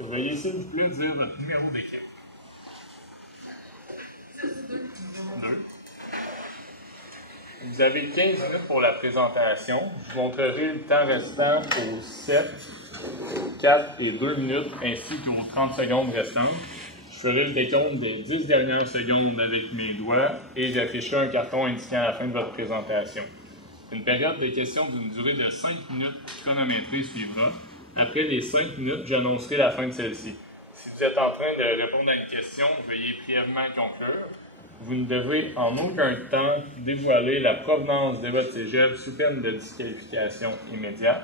Veuillez s'il vous plaît dire votre numéro d'équipe. 2. Vous avez 15 minutes pour la présentation. Je vous montrerai le temps restant aux 7, 4 et 2 minutes ainsi qu'aux 30 secondes restantes. Je ferai le décompte des 10 dernières secondes avec mes doigts et j'afficherai un carton indiquant la fin de votre présentation. Une période de questions d'une durée de 5 minutes chronométrée suivra. Après les 5 minutes, j'annoncerai la fin de celle-ci. Si vous êtes en train de répondre à une question, veuillez brièvement conclure. Vous ne devez en aucun temps dévoiler la provenance de votre cégep sous peine de disqualification immédiate.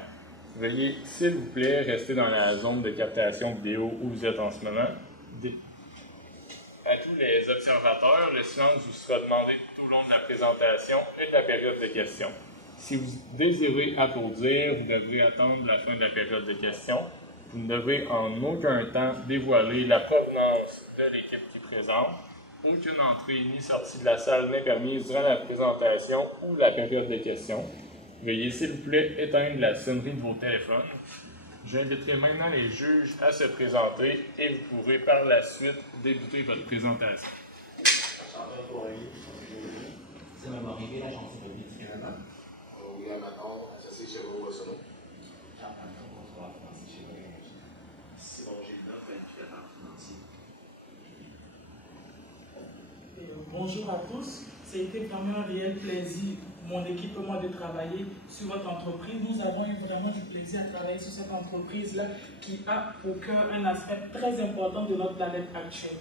Veuillez, s'il vous plaît, rester dans la zone de captation vidéo où vous êtes en ce moment. À tous les observateurs, le silence vous sera demandé tout au long de la présentation et de la période de questions. Si vous désirez applaudir, vous devrez attendre la fin de la période de questions. Vous ne devez en aucun temps dévoiler la provenance de l'équipe qui présente. Aucune entrée ni sortie de la salle n'est permise durant la présentation ou la période de questions. Veuillez s'il vous plaît éteindre la sonnerie de vos téléphones. J'inviterai maintenant les juges à se présenter et vous pourrez par la suite débuter votre présentation. Ça m'a arrivé la chanson de Midi Canada. William Maton, associé chez Bossonneau. Simon Gilbert, planificateur financier. Bonjour à tous, ça a été vraiment un réel plaisir, mon équipe et moi, de travailler sur votre entreprise. Nous avons eu vraiment du plaisir à travailler sur cette entreprise-là qui a au cœur un aspect très important de notre planète actuelle.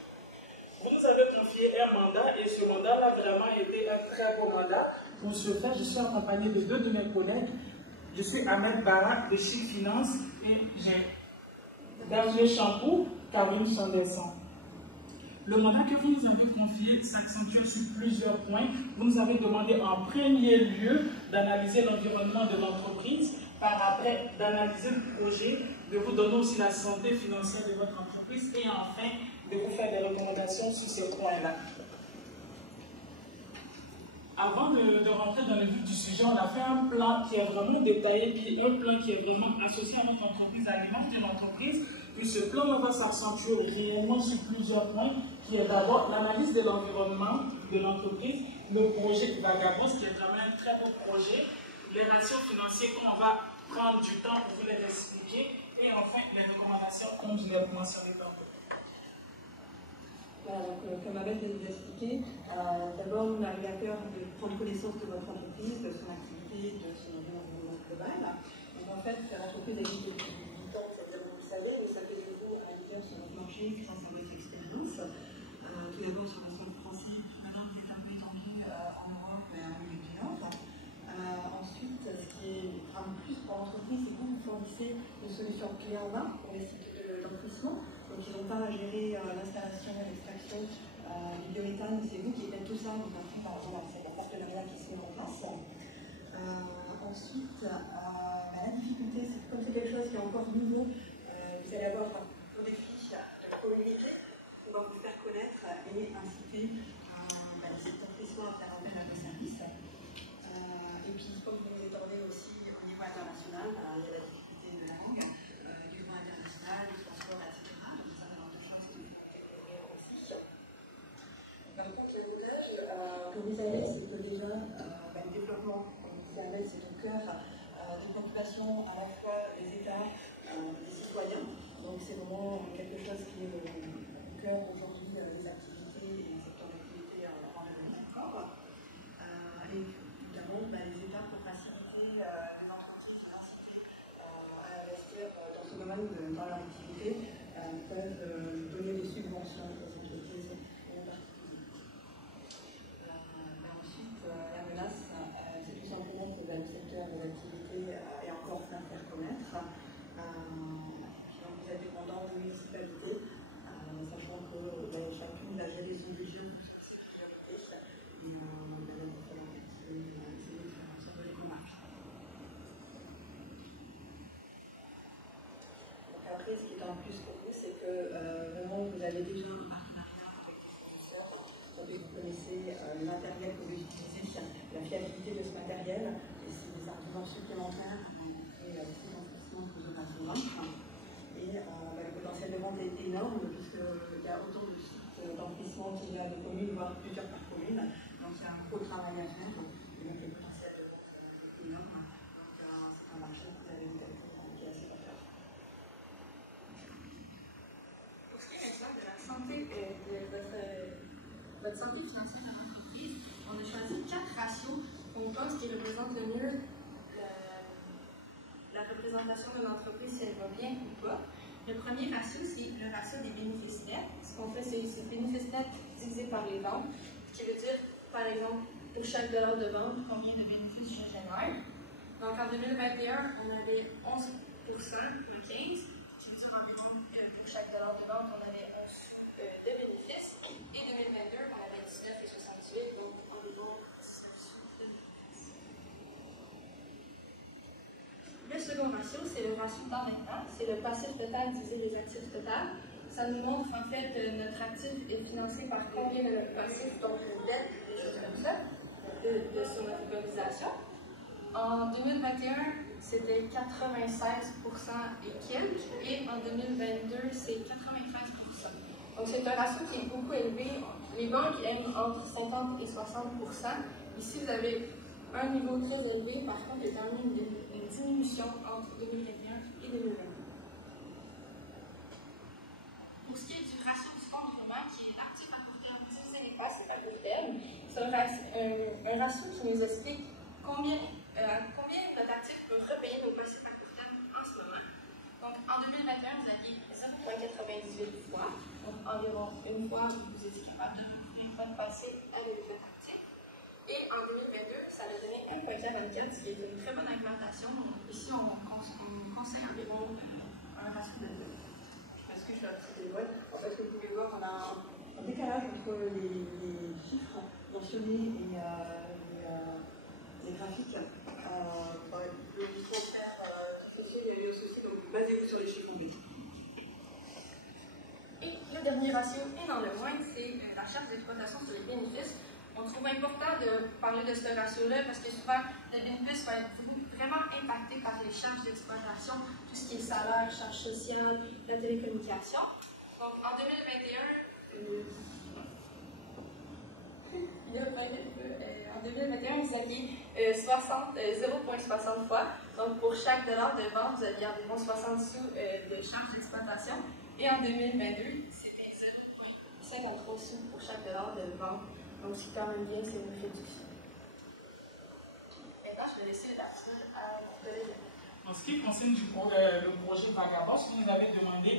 Vous nous avez confié un mandat et ce mandat-là vraiment été un très beau mandat. Pour ce faire, je suis accompagné de deux de mes collègues. Je suis Ahmed Barak de Chic Finance et j'ai Daniel Champou, Karine Sanderson. Le mandat que vous nous avez confié s'accentue sur plusieurs points. Vous nous avez demandé en premier lieu d'analyser l'environnement de l'entreprise, par après d'analyser le projet, de vous donner aussi la santé financière de votre entreprise et enfin de vous faire des recommandations sur ces points-là. Avant de rentrer dans le vif du sujet, on a fait un plan qui est vraiment détaillé, puis un plan qui est vraiment associé à votre entreprise, à l'image de l'entreprise. Puis ce plan va s'accentuer réellement sur plusieurs points, qui est d'abord l'analyse de l'environnement de l'entreprise, le projet Vagabond, qui est vraiment un très beau projet, les ratios financiers qu'on va prendre du temps pour vous les expliquer, et enfin les recommandations comme je l'ai mentionné tantôt. Voilà, donc, comme Abel vient de vous expliquer, d'abord on a eu à cœur de prendre connaissance de votre entreprise, de son activité, de son environnement global. Donc en fait, l'entreprise existe depuis 8 ans, vous le savez, mais ça fait de vous un leader sur votre marché grâce à votre expérience. Tout d'abord sur le sol français, maintenant vous êtes un peu étendu en Europe et à Amérique du Nord. Ensuite, ce qui est un plus pour l'entreprise, c'est que vous fournissez une solution clé en main pour les cycles d'enfouissement. Donc ils n'ont pas à gérer l'installation et l'extraction du biométhane, c'est vous qui faites tout ça, donc c'est le partenariat qui se met en place. Ensuite, la difficulté, c'est que comme c'est quelque chose qui est encore nouveau, vous allez avoir pour défi de communiquer, pouvoir vous faire connaître et inciter les secteurs à faire appel à vos services. Et puis, comme vous vous étendez aussi au niveau international, il y a la difficulté de la langue, du droit international, du transport, etc. Donc, ça va avoir de chances de vous découvrir aussi. Donc, l'avantage que vous avez, c'est que déjà, le développement, comme vous savez, c'est au cœur des préoccupations à la fois des États, des citoyens. Donc, c'est vraiment quelque chose qui est au cœur aujourd'hui des activités et des secteurs d'activité en devenir. Et évidemment, les États pour faciliter les entreprises et inciter à investir dans ce domaine, dans leur activité, peuvent donner des subventions aux entreprises et aux particuliers. Ensuite, la menace, c'est tout simplement que le secteur de l'activité est encore à faire connaître. Donc vous êtes dépendant de municipalités, sachant que chacune va gérer son budget pour ses priorités. Et la différence, c'est de l'économie. Donc après, ce qui est en plus pour vous, c'est que vraiment vous avez déjà un partenariat avec des fournisseurs. Donc vous connaissez le matériel que vous utilisez, la fiabilité de ce matériel, et c'est des arguments supplémentaires et des investissements que vous aurez à convaincre. Et le potentiel quand il y a des communes, voire plusieurs par commune. Donc il y a un gros travail à faire. Et donc le potentiel de vente est énorme. Donc c'est un marché que vous avez qui est assez porteur. Pour ce qui est maintenant de la santé, de votre santé financière de l'entreprise, on a choisi 4 ratios qu'on pense qui représentent le mieux la représentation de l'entreprise, si elle va bien ou pas. Le premier ratio, c'est le ratio des bénéfices nets. Ce qu'on fait, c'est le bénéfice net divisé par les ventes, ce qui veut dire, par exemple, pour chaque dollar de vente, combien de bénéfices je génère. Donc en 2021, on avait 11%, pas 15, ce qui veut dire environ pour chaque dollar de vente, on avait 11 de bénéfices. Et 2022, on avait 19,68, donc environ 19 sous de bénéfices. Le second ratio, c'est le ratio temps maintenant. C'est le passif total divisé les actifs total. Ça nous montre en fait notre actif est financé par combien de passif, donc une dette, des choses comme ça, sur notre organisation. En 2021, c'était 96% et quelques, et en 2022, c'est 93%. Donc c'est un ratio qui est beaucoup élevé. Les banques aiment entre 50 et 60%. Ici, vous avez un niveau très élevé, par contre, il y a quand même une diminution entre 2021 et 2022. Pour ce qui est du ratio du fonds de roulement, qui est l'actif à court terme divisé les passifs à court terme, c'est un ratio qui nous explique combien notre actif peut repayer nos passifs à court terme en ce moment. Donc en 2021, vous aviez 0,98 fois, donc environ une fois vous étiez capable de recouvrir votre passif avec votre actif. Et en 2022, ça a donné 1,44, ce qui est une très bonne augmentation. Ici, on conseille environ un ratio de 2. Parce que je suis un petit peu bonne. Parce que vous pouvez voir, on a un décalage entre les chiffres mentionnés et les graphiques. Il faut faire associer les associés, donc basez-vous sur les chiffres en bêta. Et le dernier ratio, et non le moindre, c'est la charge d'exploitation sur les bénéfices. On trouve important de parler de ce ratio-là parce que souvent, le bénéfice va être vraiment impacté par les charges d'exploitation, tout ce qui est salaire, charges sociales, la télécommunication. Donc, en 2021, vous aviez 0,60 fois. Donc, pour chaque dollar de vente, vous aviez environ 60 sous de charges d'exploitation. Et en 2022, c'était 0,53 sous pour chaque dollar de vente. Donc, c'est quand même bien, c'est une réduction. Maintenant, je vais laisser la parole à mon collègue. En ce qui concerne le projet Vagabond, vous nous avez demandé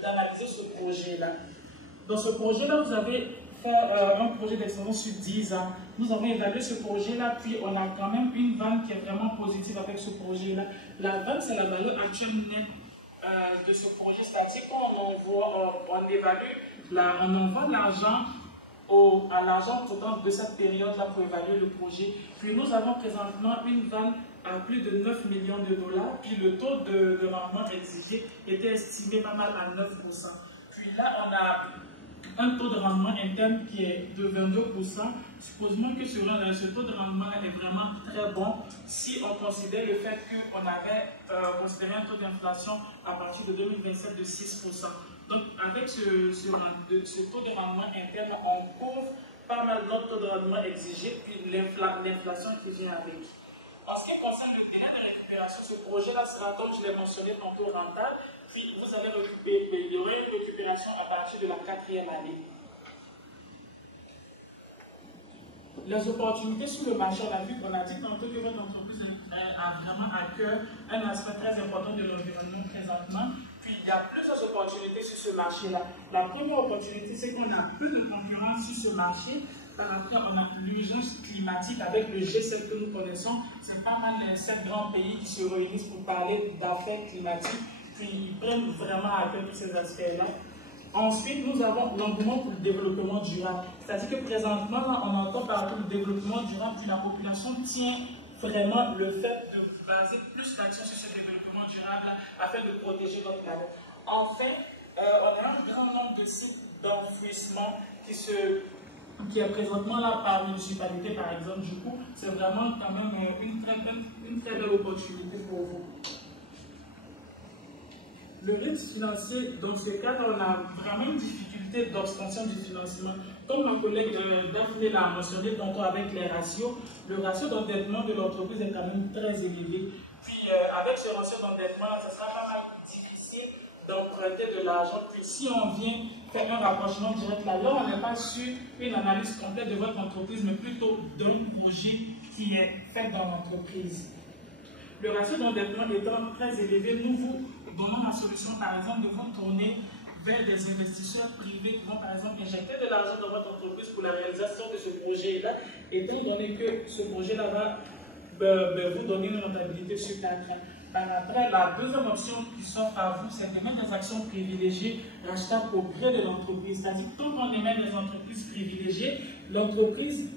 d'analyser ce projet-là. Dans ce projet-là, vous avez fait un projet d'expérience sur 10 ans. Nous avons évalué ce projet-là, puis on a quand même une vente qui est vraiment positive avec ce projet-là. La vente, c'est la valeur actuelle nette de ce projet. C'est-à-dire qu'on on évalue, on envoie de l'argent à l'agent total de cette période-là pour évaluer le projet. Puis nous avons présentement une vente à plus de 9 millions de dollars, puis le taux de rendement exigé était estimé pas mal à 9%. Puis là, on a un taux de rendement interne qui est de 22%. Supposons que ce taux de rendement est vraiment très bon si on considère le fait qu'on avait considéré un taux d'inflation à partir de 2027 de 6%. Donc, avec ce taux de rendement interne, on couvre pas mal notre taux de rendement exigé, puis l'inflation qui vient avec. En ce qui concerne le délai de récupération, ce projet-là sera, comme je l'ai mentionné, tantôt rentable, puis vous allez il y aura une récupération à partir de la 4e année. Les opportunités sur le marché, on a vu qu'on a dit tantôt que votre entreprise a vraiment à cœur un aspect très important de l'environnement présentement. Puis il y a plusieurs opportunités sur ce marché-là. La première opportunité, c'est qu'on a plus de concurrence sur ce marché. Après, on a l'urgence climatique avec le G7 que nous connaissons. C'est pas mal les 7 grands pays qui se réunissent pour parler d'affaires climatiques. Puis ils prennent vraiment à cœur tous ces aspects-là. Ensuite, nous avons l'engouement pour le développement durable. C'est-à-dire que présentement, là, on entend parler du développement durable, puis la population tient vraiment le fait de baser plus d'action sur ce développement durable afin de protéger notre planète. Enfin, on a un grand nombre de sites d'enfouissement qui est présentement là par municipalité, par exemple. Du coup, c'est vraiment quand même une très belle opportunité pour vous. Le risque financier, dans ce cas-là, on a vraiment une difficulté difficulté d'obtention du financement. Comme mon collègue Daphné l'a mentionné tantôt avec les ratios, le ratio d'endettement de l'entreprise est quand même très élevé. Puis avec ce ratio d'endettement, ce sera pas mal difficile d'emprunter de l'argent. Puis si on vient faire un rapprochement direct là, on n'est pas sur une analyse complète de votre entreprise, mais plutôt d'un projet qui est fait dans l'entreprise. Le ratio d'endettement étant très élevé, nous vous donnons la solution, par exemple, de vous tourner vers des investisseurs privés qui vont, par exemple, injecter de l'argent dans votre entreprise pour la réalisation de ce projet-là, étant donné que ce projet-là va vous donner une rentabilité sur 4 ans. Par après, la deuxième option qui s'offre à vous, c'est de mettre des actions privilégiées rachetables au gré de l'entreprise. C'est-à-dire que tant qu'on émet des entreprises privilégiées, l'entreprise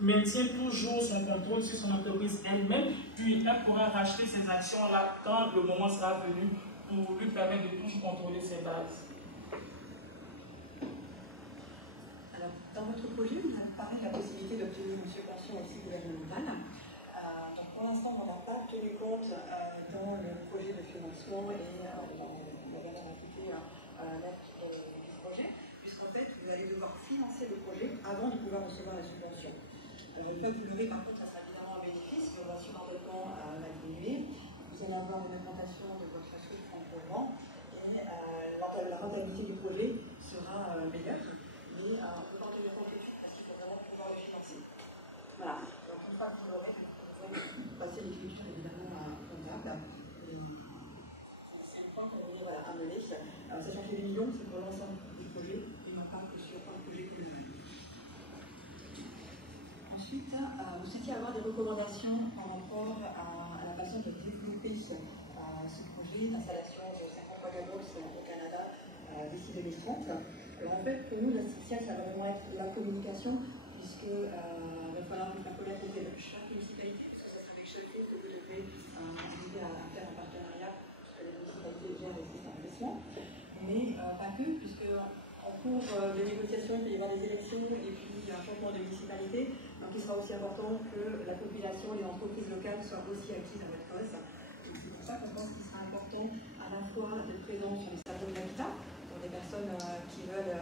maintient toujours son contrôle sur son entreprise elle-même, puis elle pourra racheter ces actions-là quand le moment sera venu pour lui permettre de toujours contrôler ses bases. Alors, dans votre projet, vous avez parlé de la possibilité d'obtenir une subvention aussi gouvernementale. Donc, pour l'instant, on n'a pas tenu compte dans le projet de financement et dans la valeur ajoutée nette du projet, puisqu'en fait, vous allez devoir financer le projet avant de pouvoir recevoir la subvention. Une fois que vous l'aurez, par contre, ça sera évidemment un bénéfice, mais votre surendettement va diminuer. Vous allez avoir une augmentation de votre ratio de fonds de roulement et la rentabilité du projet sera meilleure. Mais on ne peut pas en tenir compte tout de suite parce qu'il faut vraiment pouvoir le financer. Voilà. Donc, une fois que vous l'aurez, vous pouvez passer l'exécution évidemment comptable. C'est un point qu'on voulait à mener. Sachant que les 2 millions, c'est pour l'ensemble du projet et non pas que sur un projet communal. Ensuite, vous souhaitiez avoir des recommandations par rapport à la façon de développer ce projet d'installation de 50 wagons au Canada d'ici 2030. Alors en fait, pour nous, l'essentiel, ça va vraiment être la communication, puisque il va falloir vous faire connaître auprès de chaque municipalité, puisque ça sera avec chaque ville que vous devez arriver à faire un partenariat, puisque les municipalités gèrent les établissements. Mais pas que, puisque en cours de négociation, il peut y avoir des élections et puis un changement de municipalité. Donc il sera aussi important que la population, les entreprises locales soient aussi actives à votre cause. C'est pour ça qu'on pense qu'il sera important à la fois d'être présent sur les salons de l'habitat, pour des personnes qui veulent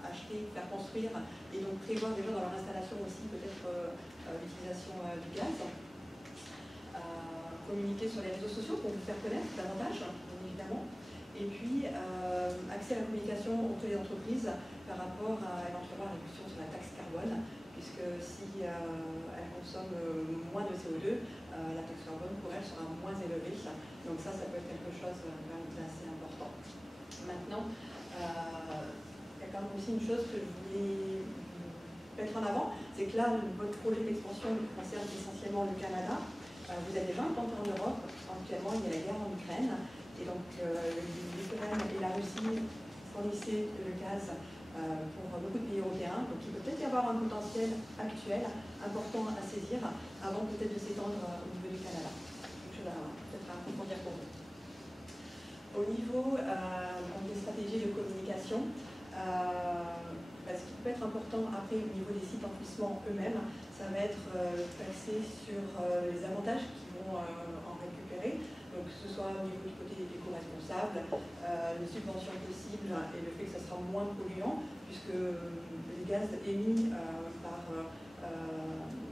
acheter, faire construire, et donc prévoir déjà dans leur installation aussi peut-être l'utilisation du gaz. Communiquer sur les réseaux sociaux pour vous faire connaître davantage, bien évidemment. Et puis, accès à la communication entre les entreprises par rapport à éventuellement la réduction sur la taxe carbone, puisque si elle consomme moins de CO2, la taxe carbone pour elle sera moins élevée. Donc ça peut être quelque chose d'assez important. Maintenant, il y a quand même aussi une chose que je voulais mettre en avant, c'est que là, votre projet d'expansion concerne essentiellement le Canada. Vous êtes déjà implanté en Europe. Actuellement, il y a la guerre en Ukraine. Et donc, l'Ukraine et la Russie fournissaient le gaz pour beaucoup de pays européens. Donc, il peut peut-être y avoir un potentiel actuel important à saisir avant peut-être de s'étendre au niveau du Canada. Quelque chose peut-être à approfondir pour vous. Au niveau des stratégies de communication, ce qui peut être important après au niveau des sites d'enfouissement eux-mêmes, ça va être axé sur les avantages qu'ils vont en récupérer. Donc, que ce soit au niveau du côté des éco-responsables, les subventions possibles et le fait que ça sera moins polluant, puisque les gaz émis par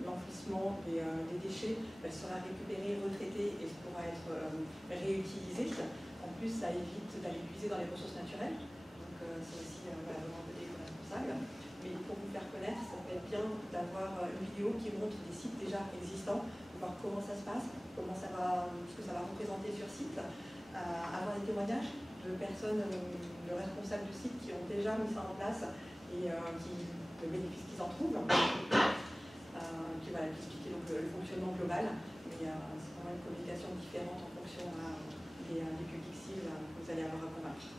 l'enfouissement des déchets sera récupéré, retraité et pourra être réutilisé. En plus, ça évite d'aller puiser dans les ressources naturelles. Donc, c'est aussi vraiment un peu éco-responsable. Mais pour vous faire connaître, ça peut être bien d'avoir une vidéo qui montre des sites déjà existants, voir comment ça se passe, ce que ça va représenter sur site, avoir des témoignages de personnes, de responsables du site qui ont déjà mis ça en place et le bénéfice qu'ils en trouvent, qui expliquer donc, le fonctionnement global. Mais c'est vraiment une communication différente en fonction des publics cibles que vous allez avoir à convaincre.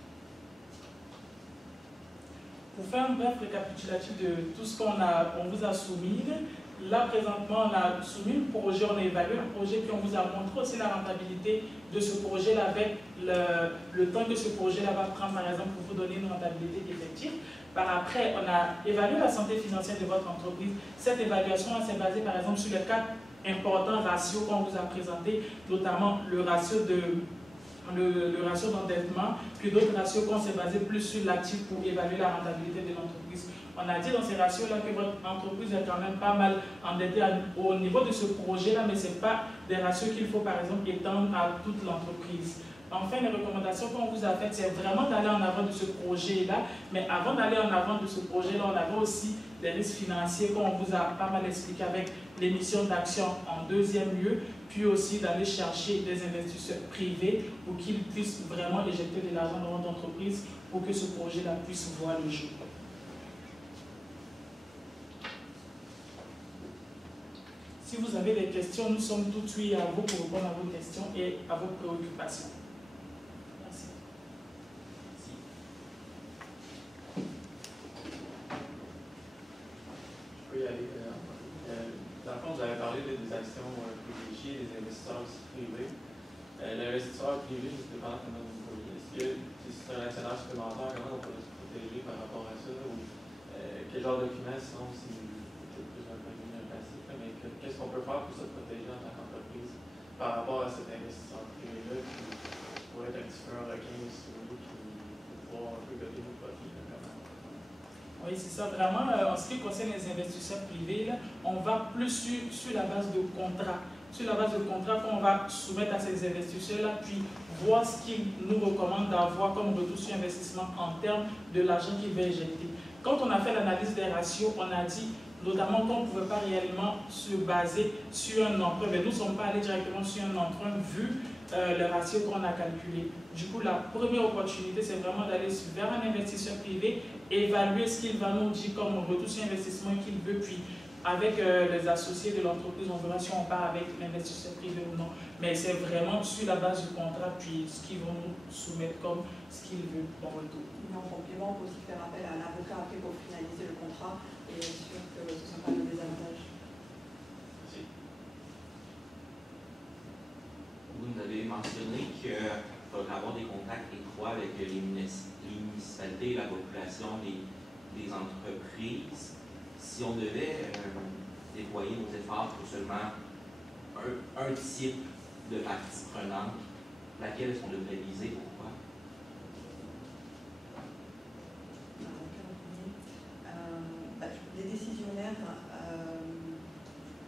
Pour faire un bref récapitulatif de tout ce qu'on vous a soumis, là présentement on a soumis le projet, on a évalué le projet, puis on vous a montré aussi la rentabilité de ce projet-là avec le temps que ce projet-là va prendre par exemple pour vous donner une rentabilité effective. Par après, on a évalué la santé financière de votre entreprise. Cette évaluation s'est basée par exemple sur les 4 importants ratios qu'on vous a présentés, notamment le ratio le ratio d'endettement, puis d'autres ratios qu'on s'est basé plus sur l'actif pour évaluer la rentabilité de l'entreprise. On a dit dans ces ratios-là que votre entreprise est quand même pas mal endettée au niveau de ce projet-là, mais ce n'est pas des ratios qu'il faut par exemple étendre à toute l'entreprise. Enfin, les recommandations qu'on vous a faites, c'est vraiment d'aller en avant de ce projet-là, mais avant d'aller en avant de ce projet-là, on avait aussi des risques financiers qu'on vous a pas mal expliqué avec l'émission d'actions en deuxième lieu, puis aussi d'aller chercher des investisseurs privés pour qu'ils puissent vraiment éjecter de l'argent dans votre entreprise pour que ce projet-là puisse voir le jour. Si vous avez des questions, nous sommes tout oui à vous pour répondre à vos questions et à vos préoccupations. Merci. Je peux y aller. Dans le fond, vous avez parlé des actions privilégiées, des investisseurs aussi privés. L'investisseur privé, je ne sais pas comment vous voyez. Est-ce que c'est un actionnaire supplémentaire, comment on peut se protéger par rapport à ça? Ou quel genre de documents, sinon, si peut-être plus un passif, mais qu'est-ce qu'on peut faire pour se protéger en tant qu'entreprise par rapport à cet investisseur privé-là qui pourrait être un petit peu un requin aussi, qui pourra un peu gober nos profits? Oui, c'est ça. Vraiment, en ce qui concerne les investisseurs privés, là, on va plus sur la base de contrats. Sur la base de contrats qu'on va soumettre à ces investisseurs-là, puis voir ce qu'ils nous recommandent d'avoir comme retour sur investissement en termes de l'argent qu'ils veulent injecter. Quand on a fait l'analyse des ratios, on a dit notamment qu'on ne pouvait pas réellement se baser sur un emprunt. Mais nous ne sommes pas allés directement sur un emprunt vu le ratio qu'on a calculé. Du coup, la première opportunité, c'est vraiment d'aller vers un investisseur privé, évaluer ce qu'il va nous dire comme retour sur investissement qu'il veut, puis avec les associés de l'entreprise, on verra si on part avec l'investisseur privé ou non. Mais c'est vraiment sur la base du contrat, puis ce qu'ils vont nous soumettre comme ce qu'ils veulent en retour. Mais en complément, on peut aussi faire appel à l'avocat après pour finaliser le contrat et être sûr que ce ne sont pas des désavantages. Merci. Vous nous avez mentionné qu'il faudra avoir des contacts étroits avec les municipalités, la population, les entreprises. Si on devait déployer nos efforts pour seulement un type de partie prenante, laquelle est-ce qu'on devrait viser? Pourquoi? Les décisionnaires,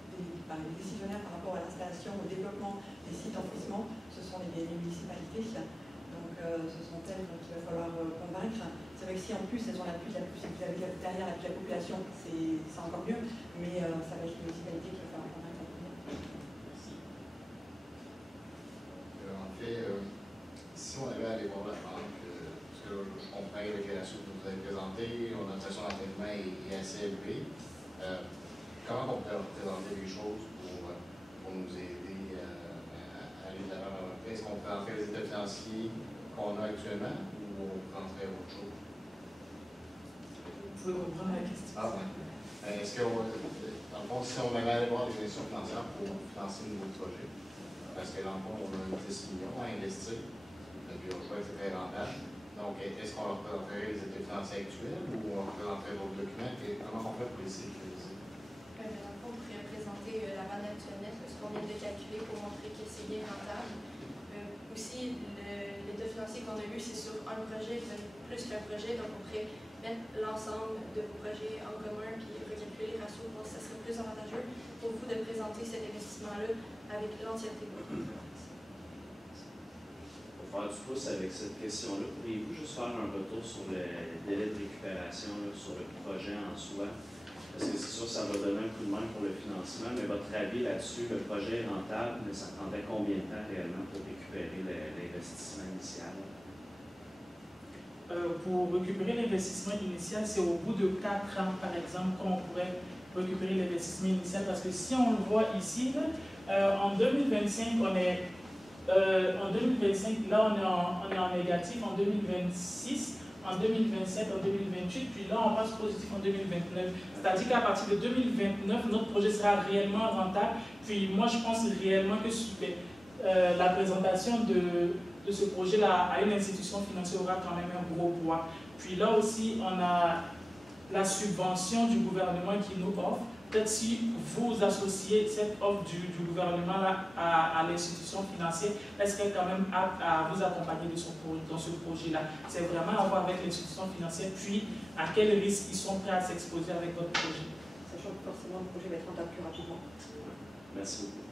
les décisionnaires par rapport à l'installation, au développement des sites d'enfouissement, ce sont les municipalités. Donc, ce sont elles qu'il va falloir convaincre. C'est vrai que si en plus elles ont l'appui derrière l'appui de la population, c'est encore mieux, mais ça va être les municipalités qu'il va falloir convaincre en premier. Merci. En fait, si on avait à aller voir la banque, parce que je comprends avec les ratios que vous avez présentés, notre station d'entraînement est assez élevée. Comment on peut représenter les choses pour nous aider à aller de l'avant? Est-ce qu'on peut entrer les états financiers qu'on a actuellement ou on peut entrer autre chose? Vous pouvez reprendre la question. Ah oui. Est-ce que, dans le fond, si on avait aller voir les institutions financières pour financer de nouveaux projets, parce que dans le fond, on a 10 millions à investir, le bureau de choix est très rentable. Donc, est-ce qu'on leur présenterait les états financiers actuels ou on leur présenterait d'autres documents? Et comment on fait pour les sécuriser? Dans le fond, on pourrait présenter la vente actuelle, ce qu'on vient de calculer pour montrer que c'est bien rentable. Aussi, l'état financier qu'on a eu, c'est sur un projet, plus qu'un projet, donc on pourrait mettre l'ensemble de vos projets en commun puis recalculer les ratios, donc ça serait plus avantageux pour vous de présenter cet investissement-là avec l'entièreté de votre entreprise. Pour faire du pouce avec cette question-là, pourriez-vous juste faire un retour sur le délai de récupération là, sur le projet en soi? Parce que c'est sûr que ça va donner un coup de main pour le financement, mais votre avis là-dessus, le projet est rentable, mais ça prendrait combien de temps réellement pour récupérer l'investissement initial? Pour récupérer l'investissement initial, c'est au bout de 4 ans, par exemple, qu'on pourrait récupérer l'investissement initial. Parce que si on le voit ici, là, en 2025, en 2025, là, on est en négatif. En 2026, en 2027, en 2028, puis là, on passe positif en 2029. C'est-à-dire qu'à partir de 2029, notre projet sera réellement rentable. Puis moi, je pense réellement que la présentation de ce projet-là à une institution financière aura quand même un gros poids. Puis là aussi, on a la subvention du gouvernement qui nous offre peut-être si vous associez cette offre du gouvernement là, à l'institution financière, elle serait quand même apte à vous accompagner dans ce projet-là. C'est vraiment à voir avec l'institution financière, puis à quel risque ils sont prêts à s'exposer avec votre projet. Sachant que forcément le projet va être rentable plus rapidement. Merci beaucoup.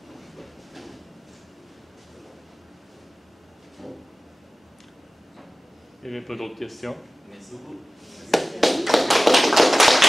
Il n'y avait pas d'autres questions? Merci beaucoup. Merci.